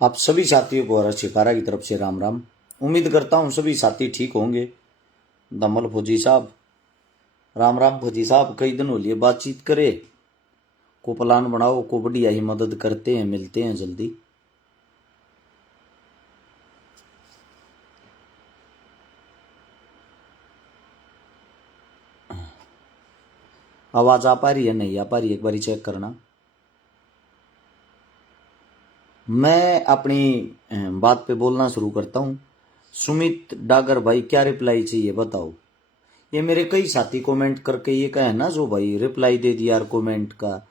आप सभी साथियों को हर्ष शिकारा की तरफ से राम राम। उम्मीद करता हूँ सभी साथी ठीक होंगे। दमल फौजी साहब, राम राम फौजी साहब। कई दिन हो लिए बातचीत करे, को प्लान बनाओ, को बढ़िया ही मदद करते हैं, मिलते हैं जल्दी। आवाज आ पा रही है, नहीं आ पा रही, एक बार चेक करना। मैं अपनी बात पे बोलना शुरू करता हूँ। सुमित डागर भाई, क्या रिप्लाई चाहिए बताओ। ये मेरे कई साथी कमेंट करके ये कहे ना, जो भाई रिप्लाई दे दिया यार कमेंट का।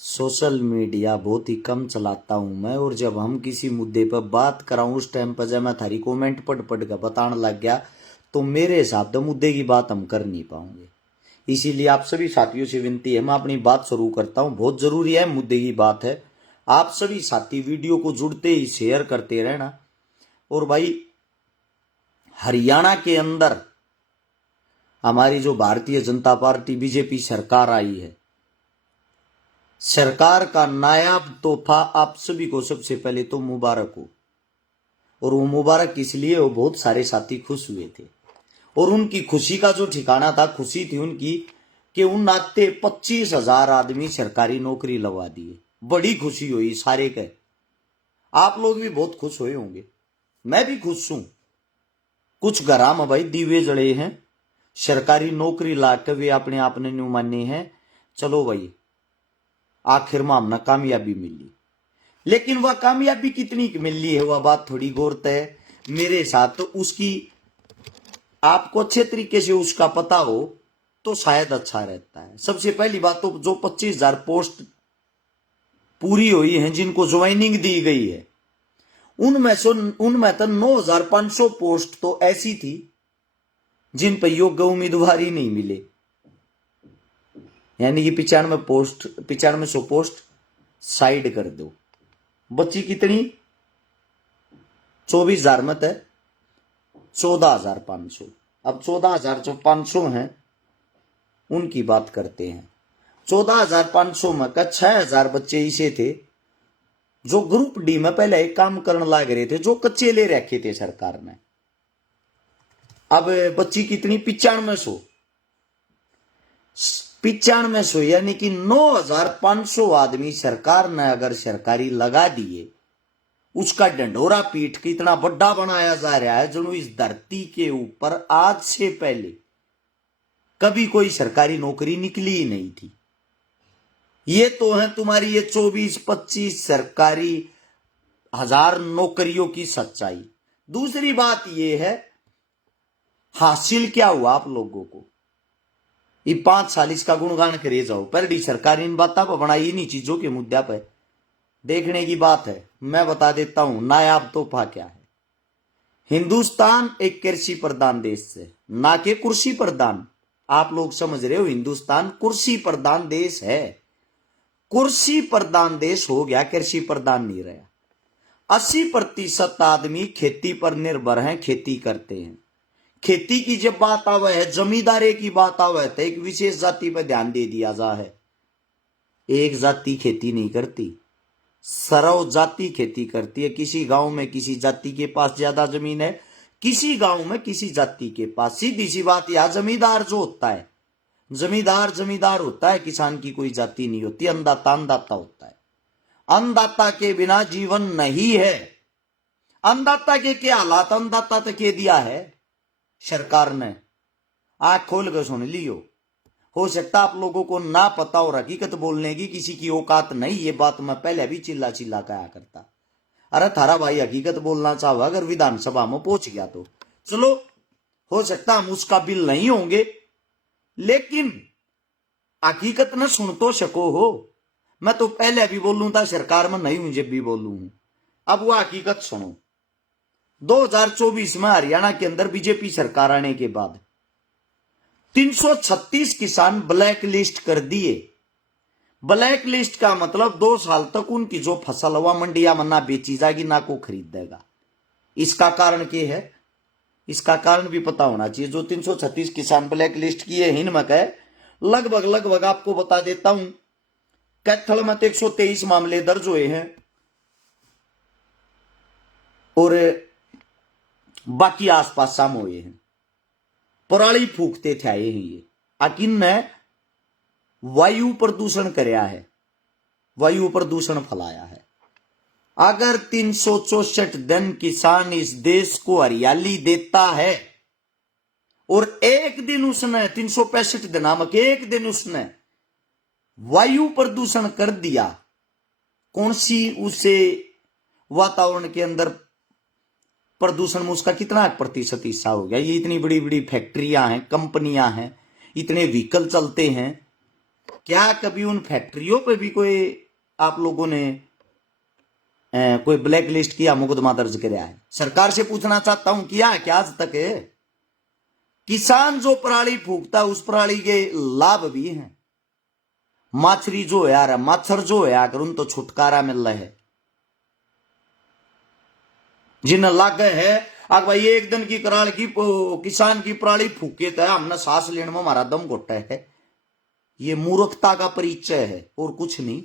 सोशल मीडिया बहुत ही कम चलाता हूं मैं, और जब हम किसी मुद्दे पर बात कराऊं उस टाइम पर जब मैं थारी कमेंट पढ़ पढ़ कर बताने लग गया तो मेरे हिसाब से मुद्दे की बात हम कर नहीं पाओगे। इसीलिए आप सभी साथियों से विनती है, मैं अपनी बात शुरू करता हूं। बहुत जरूरी है, मुद्दे की बात है। आप सभी साथी वीडियो को जुड़ते ही शेयर करते रहना। और भाई, हरियाणा के अंदर हमारी जो भारतीय जनता पार्टी बीजेपी सरकार आई है, सरकार का नायाब तोहफा आप सभी को सबसे पहले तो मुबारक हो। और वो मुबारक इसलिए हो, बहुत सारे साथी खुश हुए थे, और उनकी खुशी का जो ठिकाना था, खुशी थी उनकी कि उन नाते 25,000 आदमी सरकारी नौकरी लगवा दिए। बड़ी खुशी हुई सारे के। आप लोग भी बहुत खुश हुए होंगे, मैं भी खुश हूं। कुछ घरा में भाई दीवे जड़े हैं, सरकारी नौकरी लाके वे अपने आप ने न्यू माने हैं। चलो भाई, आखिर में हमने कामयाबी मिली। लेकिन वह कामयाबी कितनी मिली है, वह बात थोड़ी गौर है मेरे साथ। तो उसकी आपको अच्छे तरीके से उसका पता हो तो शायद अच्छा रहता है। सबसे पहली बात तो जो 25,000 पोस्ट पूरी हुई हैं, जिनको ज्वाइनिंग दी गई है, उनमें तो 9,500 पोस्ट तो ऐसी थी जिन पर योग्य उम्मीदवार ही नहीं मिले। यानी कि 9500 पोस्ट साइड कर दो, बची कितनी? 24,000 मत है 14,500। अब 14,500 हैं, उनकी बात करते हैं। 14,500 में का 6,000 बच्चे ऐसे थे जो ग्रुप डी में पहले एक काम करने लग रहे थे, जो कच्चे ले रखे थे सरकार ने। अब बच्ची कितनी? 9500। 9500 यानी कि 9,500 आदमी सरकार ने अगर सरकारी लगा दिए, उसका डंडोरा पीट के इतना बड़ा बनाया जा रहा है जो इस धरती के ऊपर आज से पहले कभी कोई सरकारी नौकरी निकली ही नहीं थी। ये तो है तुम्हारी ये 24-25 सरकारी हजार नौकरियों की सच्चाई। दूसरी बात ये है, हासिल क्या हुआ आप लोगों को? ये 5 साल इसका गुणगान करे जाओ, पर सरकार इन बातों पर बनाई, इन्हीं चीजों के मुद्दे पर देखने की बात है। मैं बता देता हूं नायाब तोहफा क्या है। हिंदुस्तान एक कृषि प्रधान देश है, ना कि कुर्सी प्रधान। आप लोग समझ रहे हो, हिंदुस्तान कुर्सी प्रधान देश है। कुर्सी प्रधान देश हो गया, कृषि प्रधान नहीं रहा। 80% आदमी खेती पर निर्भर हैं, खेती करते हैं। खेती की जब बात आवे है, जमींदारी की बात आवे तो एक विशेष जाति पर ध्यान दे दिया जा है। एक जाति खेती नहीं करती, सर्व जाति खेती करती है। किसी गांव में किसी जाति के पास ज्यादा जमीन है, किसी गांव में किसी जाति के पास। सीधी सी बात, यह जमींदार जो होता है, जमींदार होता है, किसान की कोई जाति नहीं होती। अन्नदाता अन्नदाता होता है। अन्नदाता के बिना जीवन नहीं है। अन्नदाता के क्या हालात अन्नदाता तक के दिया है सरकार ने, आंख खोल कर सुन लियो। हो सकता आप लोगों को ना पता और हकीकत बोलने की किसी की औकात नहीं, ये बात मैं पहले भी चिल्ला चिल्ला कहा करता। अरे थारा भाई हकीकत बोलना चाहो, अगर विधानसभा में पहुंच गया तो चलो, हो सकता हम उसका बिल नहीं होंगे, लेकिन हकीकत न सुन तो सको हो। मैं तो पहले भी बोलूं था, सरकार में नहीं हूं जब भी बोलूं हूं। अब वो हकीकत सुनो। 2024 में हरियाणा के अंदर बीजेपी सरकार आने के बाद 336 किसान ब्लैक लिस्ट कर दिए। ब्लैक लिस्ट का मतलब 2 साल तक उनकी जो फसल हुआ मंडिया में ना बेची जाएगी, ना को खरीदेगा। इसका कारण क्या है? इसका कारण भी पता होना चाहिए। जो 336 किसान ब्लैक लिस्ट किए हैं, इनमें कहे लगभग आपको बता देता हूं, कैथल में 123 मामले दर्ज हुए हैं, और बाकी आसपास साम हुए हैं, पराली फूकते थे आए हैं ये। आकिन ने वायु प्रदूषण करया है, वायु प्रदूषण फैलाया है। अगर 364 दिन किसान इस देश को हरियाली देता है और एक दिन उसने 365 दिन नामक एक दिन उसने वायु प्रदूषण कर दिया, कौन सी उसे वातावरण के अंदर प्रदूषण में उसका कितना प्रतिशत हिस्सा हो गया? ये इतनी बड़ी बड़ी फैक्ट्रियां हैं, कंपनियां हैं, इतने व्हीकल चलते हैं, क्या कभी उन फैक्ट्रियों पे भी कोई आप लोगों ने कोई ब्लैक लिस्ट किया, मुकदमा दर्ज कराया है? सरकार से पूछना चाहता हूं, किया है क्या आज तक? किसान जो पराली फूकता उस पराली के लाभ भी हैं। माछरी जो है यार, मच्छर जो है आकर उन तो छुटकारा मिल रहा है। जिन लागे है अगर भाई एक दिन की कराल की किसान की पराली फूके तो हमने सांस लेने में हमारा दम घोटा है, ये मूर्खता का परिचय है और कुछ नहीं।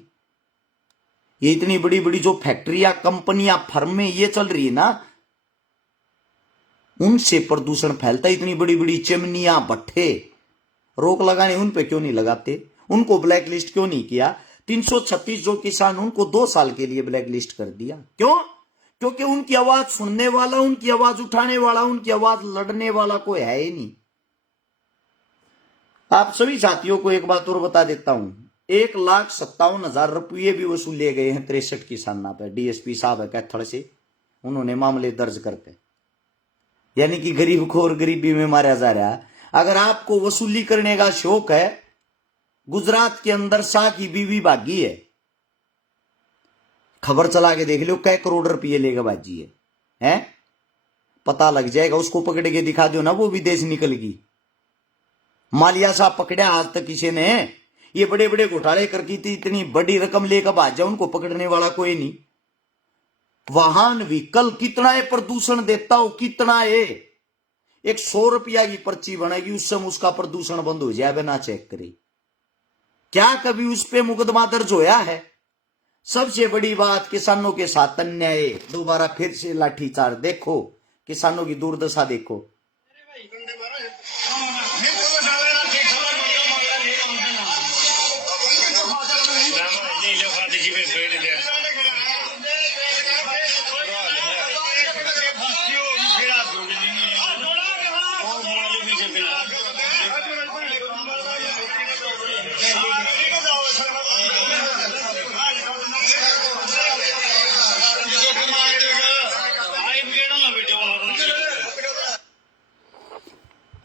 ये इतनी बड़ी बड़ी जो फैक्ट्रियां, कंपनियां, फर्में ये चल रही है ना, उनसे प्रदूषण फैलता है। इतनी बड़ी बड़ी चिमनियां, भट्ठे, रोक लगाने उन पे क्यों नहीं लगाते? उनको ब्लैक लिस्ट क्यों नहीं किया? 336 जो किसान, उनको 2 साल के लिए ब्लैक लिस्ट कर दिया। क्यों? क्योंकि उनकी आवाज सुनने वाला, उनकी आवाज उठाने वाला, उनकी आवाज लड़ने वाला कोई है ही नहीं। आप सभी साथियों को एक बात और बता देता हूं, 1,57,000 रुपये भी वसूल ले गए हैं 63 किसाना पे। डीएसपी साहब है कैथड़ से, उन्होंने मामले दर्ज करके, यानी कि गरीब को और गरीबी में मारा जा रहा है। अगर आपको वसूली करने का शौक है, गुजरात के अंदर शाह की बीवी भागी है, खबर चला के देख लो, कई करोड़ रुपये लेगा बाजी है, पता लग जाएगा। उसको पकड़ के दिखा दो ना, वो विदेश निकल गई। मालिया साहब पकड़ा आज तक किसी ने? ये बड़े बड़े घोटाले करके थी, इतनी बड़ी रकम लेकर भाज जाए, उनको पकड़ने वाला कोई नहीं। वाहन व्हीकल कितना है प्रदूषण देता हो, कितना है? एक 100 रुपया की पर्ची बनेगी, उस समय उसका प्रदूषण बंद हो जाए बिना चेक करे। क्या कभी उस पे मुकदमा दर्ज होया है? सबसे बड़ी बात, किसानों के साथ अन्याय, दोबारा फिर से लाठीचार्ज। देखो किसानों की दुर्दशा देखो।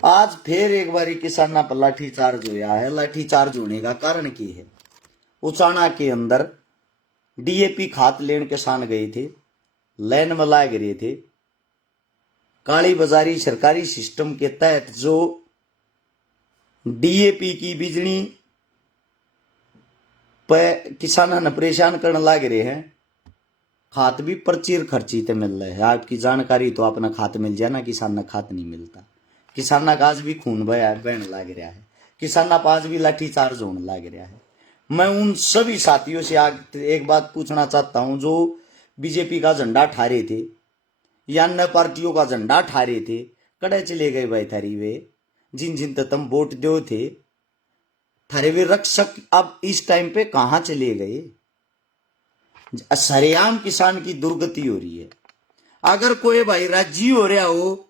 आज फिर एक बारी किसाना पर लाठीचार्ज हुआ है। लाठीचार्ज होने का कारण की है? उचाना के अंदर डीएपी खाद लेने किसान गए थे, लाइन में लाए गिरे थे। काली बाजारी सरकारी सिस्टम के तहत जो डीएपी की बिजली पे किसान ने परेशान करने लग रहे हैं। खाद भी पर्ची खर्ची ते मिल रहा है। आपकी जानकारी तो अपना खाद मिल जाए ना, किसान ने खाद नहीं मिलता। किसाना का आज भी खून बहने लग रहा है, किसाना पर आज भी लाठीचार्ज होने लग रहा है। मैं उन सभी साथियों से आज एक बात पूछना चाहता हूं, जो बीजेपी का झंडा ठारे थे या अन्य पार्टियों का झंडा ठारे थे, कड़े चले गए भाई थारी वे? जिन जिन तक तुम वोट दो थे, थारे वे रक्षक अब इस टाइम पे कहां चले गए? सरेआम किसान की दुर्गति हो रही है। अगर कोई भाई राजी हो रहा हो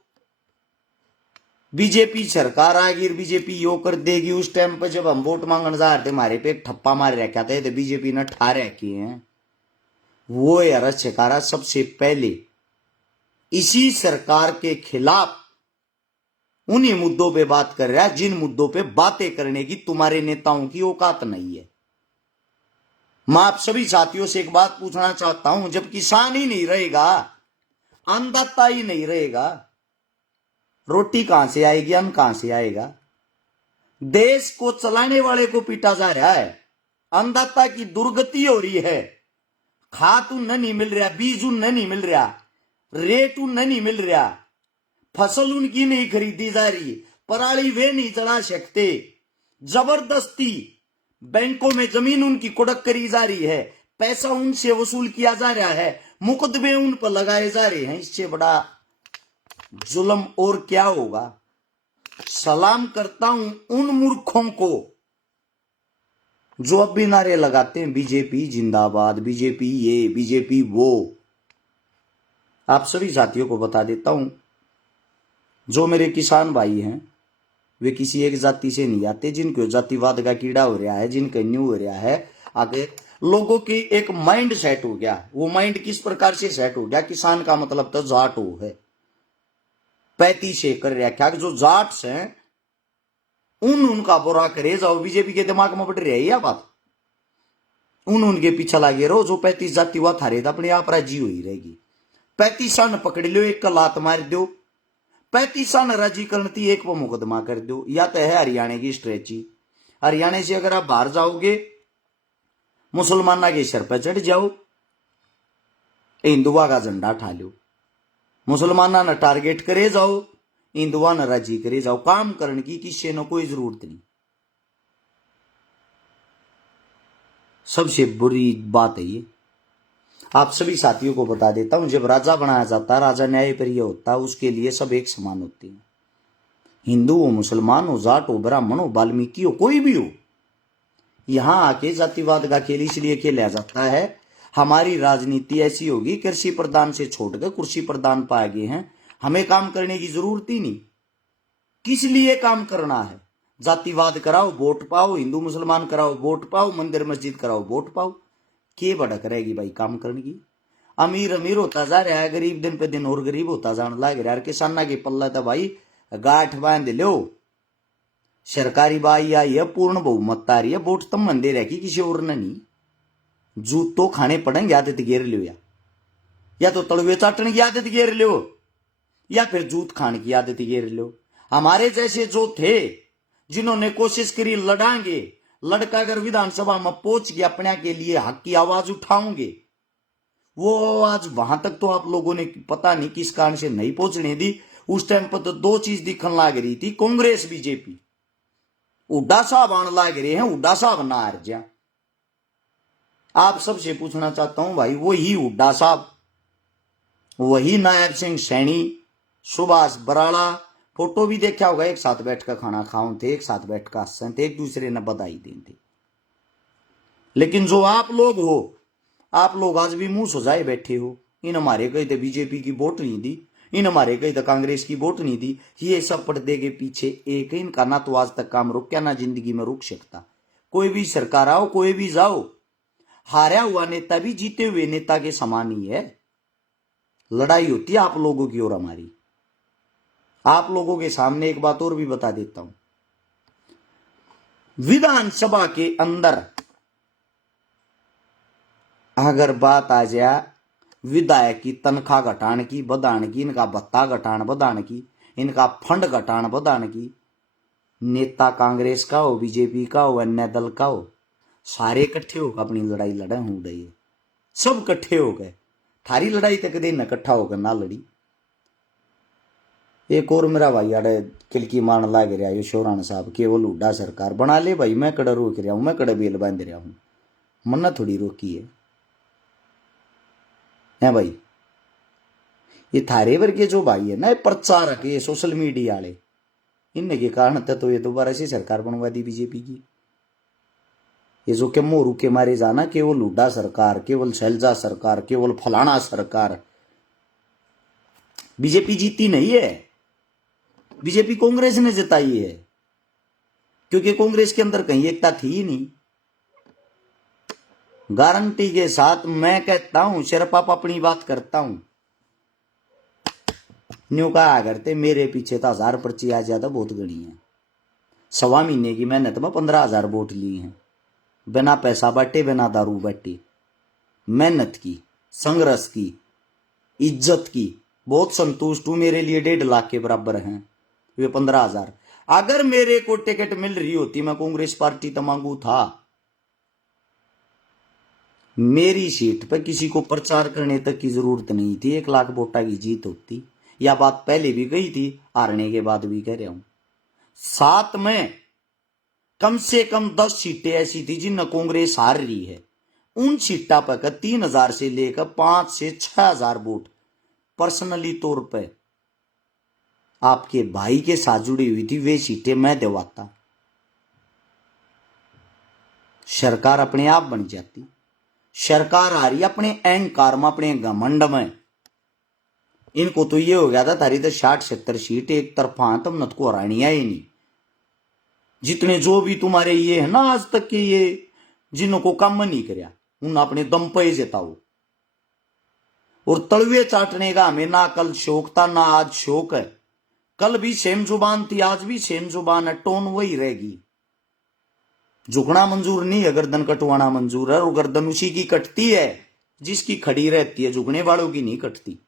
बीजेपी सरकार आएगी, बीजेपी यो कर देगी, उस टाइम पे जब हम वोट मांगने जा रहे थे, हमारे पे एक ठप्पा मार रखा था, तो बीजेपी ने ठा रखी है, वो यार सरकार सबसे पहले इसी सरकार के खिलाफ उन्हीं मुद्दों पे बात कर रहा है जिन मुद्दों पे बातें करने की तुम्हारे नेताओं की औकात नहीं है। मैं आप सभी साथियों से एक बात पूछना चाहता हूं, जब किसान ही नहीं रहेगा, अन्नदाता ही नहीं रहेगा, रोटी कहां से आएगी, अन्न कहां से आएगा? देश को चलाने वाले को पीटा जा रहा है, अन्नदाता की दुर्गति हो रही है। खाद उन्हें नहीं मिल रहा, बीज उन्हें नहीं मिल रहा, रेट उन्हें नहीं मिल रहा, फसल उनकी नहीं खरीदी जा रही, पराली वे नहीं चढ़ा सकते, जबरदस्ती बैंकों में जमीन उनकी कुड़क करी जा रही है, पैसा उनसे वसूल किया जा रहा है, मुकदमे उन पर लगाए जा रहे हैं। इससे बड़ा जुल्म और क्या होगा। सलाम करता हूं उन मूर्खों को जो अब भी नारे लगाते हैं बीजेपी जिंदाबाद, बीजेपी ये, बीजेपी वो। आप सभी साथियों को बता देता हूं, जो मेरे किसान भाई हैं वे किसी एक जाति से नहीं आते। जिनको जातिवाद का कीड़ा हो रहा है, जिनका न्यू हो रहा है, आगे लोगों की एक माइंड सेट हो गया। वो माइंड किस प्रकार से सेट हो गया, किसान का मतलब तो जाट हो है, 35 कर रखा कि जो जाट्स हैं उनका बुरा करे जाओ। बीजेपी के दिमाग में बढ़ रही है यह बात। उनके पीछे लागे रहो। जो 35 जाति हुआ थारे अपने आप राजी हुई रहेगी। 35 पकड़ लो, एक का लात मार दो, 35 राजी करती एक पर मुकदमा कर दो। या तो है हरियाणा की स्ट्रेची। हरियाणा से अगर आप बाहर जाओगे मुसलमाना के सर पर चढ़ जाओ, हिंदुआ का झंडा ठा लो, मुसलमाना ने टारगेट करे जाओ, हिंदुआ ने राजी करे जाओ। काम करने की किसी ने कोई जरूरत नहीं। सबसे बुरी बात है ये। आप सभी साथियों को बता देता हूं, जब राजा बनाया जाता है, राजा न्याय प्रिय होता है, उसके लिए सब एक समान होते हैं। हिंदू हो, मुसलमान हो, जाट हो, ब्राह्मण हो, वाल्मीकि हो, कोई भी हो। यहां आके जातिवाद का खेल इसलिए खेला जाता है। हमारी राजनीति ऐसी होगी, कृषि प्रधान से छोड़कर कुर्सी प्रधान पाए गए हैं। हमें काम करने की जरूरत ही नहीं। किस लिए काम करना है। जातिवाद कराओ वोट पाओ, हिंदू मुसलमान कराओ वोट पाओ, मंदिर मस्जिद कराओ वोट पाओ। के भड़क रहेगी भाई काम करने की। अमीर अमीर होता जा रहा है, गरीब दिन पे दिन और गरीब होता जाने लग रहा है। किसाना के पल्ला था भाई गांठ बांध लो। सरकारी बाई आई है, पूर्ण बहुमत आ रही है, वोट तम मंदे रह किसी और ने नहीं। जूत तो खाने पड़ेंगे, आदत गेर लो। या तो तड़वे चाटने की आदत गेर लो, या फिर जूत खाने की आदत गेर लो। हमारे जैसे जो थे जिन्होंने कोशिश करी लड़ांगे, लड़का अगर विधानसभा में पहुंच गया, अपने के लिए हक की आवाज उठाओगे, वो आज वहां तक तो आप लोगों ने पता नहीं किस कारण से नहीं पहुंचने दी। उस टाइम पर तो दो चीज दिखने लग रही थी, कांग्रेस बीजेपी। उड्डा साहब आने लग रहे हैं, उड्डा साहब ना हार जा। आप सबसे पूछना चाहता हूं भाई, वही हुड्डा साहब, वही नायब सिंह सैनी, सुभाष बराड़ा, फोटो भी देखा होगा, एक साथ बैठ कर खाना खाओ थे, एक साथ बैठ कर हंसते थे, एक दूसरे ने बधाई देते। लेकिन जो आप लोग हो, आप लोग आज भी मुंह सुजाए बैठे हो। इन हमारे कहीं तो बीजेपी की वोट नहीं दी, इन हमारे कहीं तो कांग्रेस की वोट नहीं दी। ये सब पर्दे के पीछे एक इनका ना तो आज तक काम रुक क्या, ना जिंदगी में रुक सकता। कोई भी सरकार आओ, कोई भी जाओ, हारा हुआ नेता भी जीते हुए नेता के समान ही है। लड़ाई होती है आप लोगों की और हमारी। आप लोगों के सामने एक बात और भी बता देता हूं, विधानसभा के अंदर अगर बात आ जाए विधायक की तनख्वाह घटाने की, बढ़ाने की, इनका भत्ता घटाने बढ़ाने की, इनका फंड घटाने बढ़ाने की, नेता कांग्रेस का हो, बीजेपी का हो, अन्य दल का हो, सारे इकट्ठे होकर अपनी लड़ाई लड़े हो रही है। सब इकट्ठे हो गए। थारी लड़ाई तक दिन इकट्ठा होकर ना लड़ी। एक और मेरा भाई अरे किलकी मारने लाग रहा है शोरान साहब, केवल हुड्डा सरकार बना ले भाई। मैं कड़ा रोक रहा हूं, मैं कड़ा बेल बांध रहा हूं, मन्ना थोड़ी रोकी है भाई। ये थारे वर्ग के जो भाई है ना, प्रचारक, ये सोशल मीडिया वाले, इनके कारण तो ये दोबारा से सरकार बनवा दी बीजेपी की। ये जो के मोरू के मारे जाना, केवल हुड्डा सरकार, केवल शैलजा सरकार, केवल फलाना सरकार। बीजेपी जीती नहीं है, बीजेपी कांग्रेस ने जिताई है, क्योंकि कांग्रेस के अंदर कहीं एकता थी ही नहीं। गारंटी के साथ मैं कहता हूं, सिर्फ आप अपनी बात करता हूं। न्यू कहा करते मेरे पीछे तो 1000 पर्ची आ ज्यादा बहुत गणी है। 1.25 महीने की मेहनत में 15,000 वोट ली हैं, बिना पैसा बांटे, बिना दारू बांटे, मेहनत की, संघर्ष की, इज्जत की। बहुत संतुष्ट हूं, मेरे लिए 1.5 लाख के बराबर हैं वे 15,000। अगर मेरे को टिकट मिल रही होती, मैं कांग्रेस पार्टी तो मांगू था। मेरी सीट पर किसी को प्रचार करने तक की जरूरत नहीं थी, 1 लाख वोटा की जीत होती। यह बात पहले भी कही थी, हारने के बाद भी कह रहा हूं। 7 में कम से कम 10 सीटें ऐसी थी जिनमें कांग्रेस हार रही है। उन सीटा पर 3,000 से लेकर 5 से 6,000 वोट पर्सनली तौर पे आपके भाई के साथ जुड़ी हुई थी, वे सीटें मैं दिलवाता, सरकार अपने आप बन जाती। सरकार आ रही अपने अहंकार में, अपने घमंड में। इनको तो ये हो गया था थारी तो 60-70 सीट एक तरफा, तुम न को हरानी है ही नहीं। जितने जो भी तुम्हारे ये है ना आज तक के, ये जिनको काम नहीं करया उन अपने दम पे जताओ। और तलवे चाटने का हमें ना कल शौक था ना आज शौक है। कल भी सेम जुबान थी, आज भी सेम जुबान है, टोन वही रहेगी। झुकना मंजूर नहीं है, गर्दन कटवाना मंजूर है। और गर्दन उसी की कटती है जिसकी खड़ी रहती है, झुकने वालों की नहीं कटती।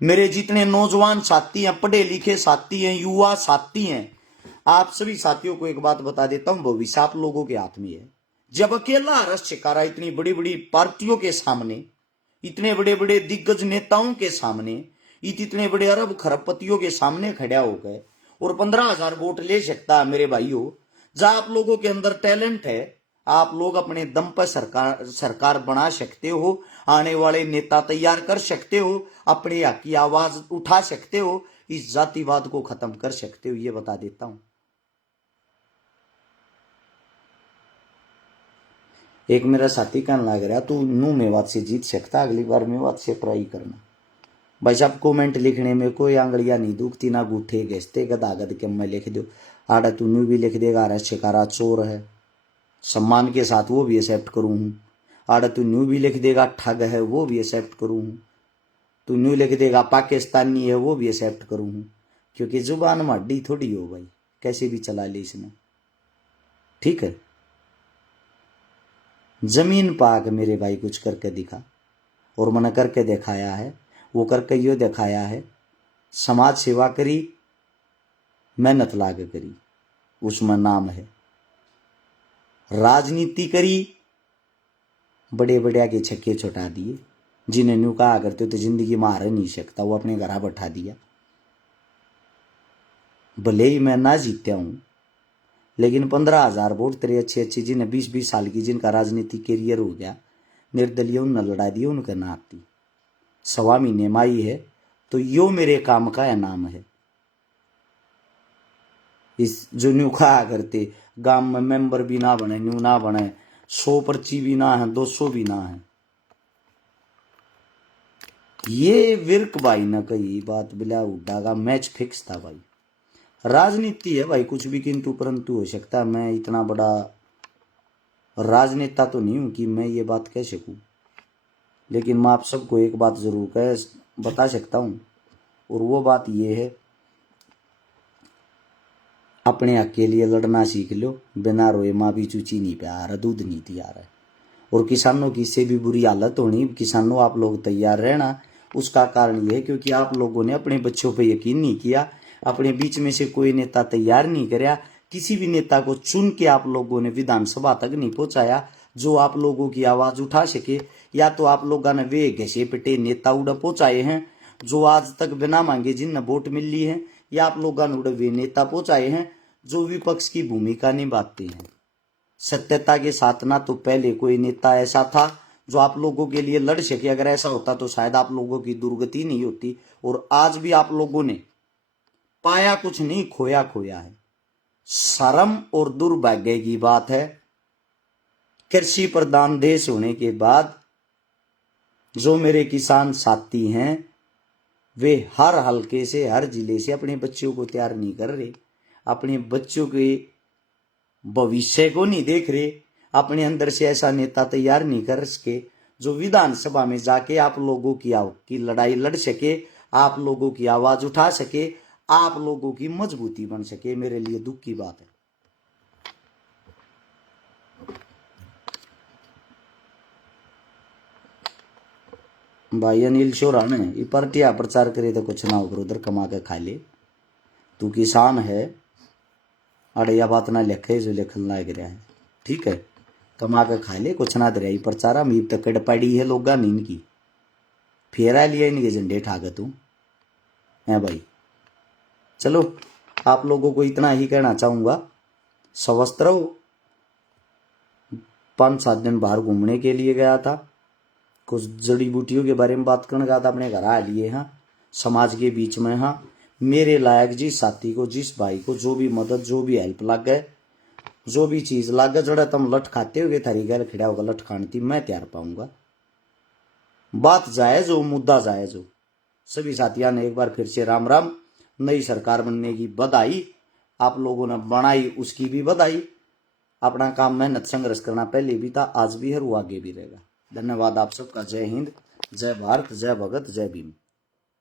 मेरे जितने नौजवान साथी हैं, पढ़े लिखे साथी हैं, युवा साथी हैं, आप सभी साथियों को एक बात बता देता हूं, भविष्य आप लोगों के हाथ में है। जब अकेला रस शिकारा इतनी बड़ी बड़ी पार्टियों के सामने, इतने बड़े बड़े दिग्गज नेताओं के सामने, इतने बड़े अरब खरबपतियों के सामने खड़ा हो गए और 15,000 वोट ले सकता है मेरे भाइयों। जहां आप लोगों के अंदर टैलेंट है, आप लोग अपने दम पर सरकार बना सकते हो, आने वाले नेता तैयार कर सकते हो, अपने हक की आवाज उठा सकते हो, इस जातिवाद को खत्म कर सकते हो, ये बता देता हूं। एक मेरा साथी कहने लग रहा, तू नू मेवात से जीत सकता, अगली बार मेवात से ट्राई करना। भाई साहब कमेंट लिखने में कोई आंगलियां नहीं दुखती, ना गूठे घिसते, गदागद के मैं लिख दो। आड़ा तू न्यू भी लिख देगा, अरे शिकारा चोर है, सम्मान के साथ वो भी एक्सेप्ट करूँ हूँ। आड़ा तू न्यू भी लिख देगा ठग है, वो भी एक्सेप्ट करूँ हूँ। तू न्यू लिख देगा पाकिस्तानी है, वो भी एक्सेप्ट करूँ हूँ। क्योंकि जुबान में हड्डी थोड़ी हो भाई, कैसे भी चला ले इसने, ठीक है। जमीन पाक मेरे भाई कुछ करके दिखा, और मैंने करके दिखाया है। वो करके यो दिखाया है, समाज सेवा करी, मेहनत लाग करी, उसमें नाम है। राजनीति करी, बड़े बड़े के छक्के छुटा दिए, जिन्हें न्यू कहा करते तो जिंदगी में हार नहीं सकता, वो अपने घर बैठा दिया। भले ही मैं ना जीत्या हूं, लेकिन 15,000 वोट तेरे अच्छे अच्छे जिन्हें 20-20 साल की जिनका राजनीतिक कैरियर हो गया, निर्दलीय उन लड़ा दिए, उनका ना आती 1.25 महीने माई है, तो यो मेरे काम का इनाम है। इस जो न्यू कहा करते गांव में मेंबर भी ना बने, न्यू ना बने, 100 पर्ची भी ना है, 200 भी ना है, ये विर्क भाई न कही बात बिला उड्डा का मैच फिक्स था भाई। राजनीति है भाई, कुछ भी किंतु परंतु हो सकता है। मैं इतना बड़ा राजनेता तो नहीं हूं कि मैं ये बात कह सकूं, लेकिन मैं आप सबको एक बात जरूर कह बता सकता हूं, और वो बात ये है, अपने हक के लिए लड़ना सीख लो। बिना रोए माँ भी चूची नहीं पे आ रहा, दूध नहीं दिया रहा। और किसानों की इससे भी बुरी हालत होनी, किसानों आप लोग तैयार रहना। उसका कारण ये है क्योंकि आप लोगों ने अपने बच्चों पे यकीन नहीं किया, अपने बीच में से कोई नेता तैयार नहीं कराया, किसी भी नेता को चुन के आप लोगों ने विधानसभा तक नहीं पहुंचाया जो आप लोगों की आवाज उठा सके। या तो आप लोगों ने वे घसे पिटे नेता उड़ पहुंचाए हैं जो आज तक बिना मांगे जिन वोट मिल ली है, या आप लोगों ने उड़ वे नेता पहुंचाए हैं जो विपक्ष की भूमिका निभाते हैं। सत्यता के साथ ना तो पहले कोई नेता ऐसा था जो आप लोगों के लिए लड़ सके, अगर ऐसा होता तो शायद आप लोगों की दुर्गति नहीं होती। और आज भी आप लोगों ने पाया कुछ नहीं, खोया खोया है। शर्म और दुर्भाग्य की बात है, कृषि प्रधान देश होने के बाद जो मेरे किसान साथी हैं वे हर हलके से, हर जिले से अपने बच्चों को तैयार नहीं कर रहे, अपने बच्चों के भविष्य को नहीं देख रहे, अपने अंदर से ऐसा नेता तैयार नहीं कर सके जो विधानसभा में जाके आप लोगों की लड़ाई लड़ सके, आप लोगों की आवाज उठा सके, आप लोगों की मजबूती बन सके। मेरे लिए दुख की बात है। भाई अनिल शोरा ने ये पार्टियां प्रचार करे तो कुछ ना ऊपर उधर कमा के खा ले। तू किसान है, अरे यह बात ना लिखे जो लिखन लाग रहा है, ठीक है, कमा के खा ले, कुछ ना दे प्रचारा मीब तक कड़ पड़ी है लोग नींद की फेरा लिया इनके झंडे ठाक तू है भाई। चलो आप लोगों को इतना ही कहना चाहूंगा, स्वस्थ रहो, 5-7 दिन बाहर घूमने के लिए गया था, कुछ जड़ी बूटियों के बारे में बात करने गया था अपने घर आ लिए। हाँ, समाज के बीच में। हाँ, मेरे लायक जिस साथी को, जिस भाई को जो भी मदद, जो भी हेल्प लग गए, जो भी चीज लग गए, जड़ा तुम लट खाते हो थारी गैल खड़ा होगा लट खाने मैं तैयार पाऊंगा। बात जायज हो, मुद्दा जायज हो। सभी साथियों ने एक बार फिर से राम राम। नई सरकार बनने की बधाई, आप लोगों ने बनाई उसकी भी बधाई। अपना काम मेहनत संघर्ष करना पहले भी था, आज भी है और वो आगे भी रहेगा। धन्यवाद आप सबका। जय हिंद, जय भारत, जय भगत, जय भीम।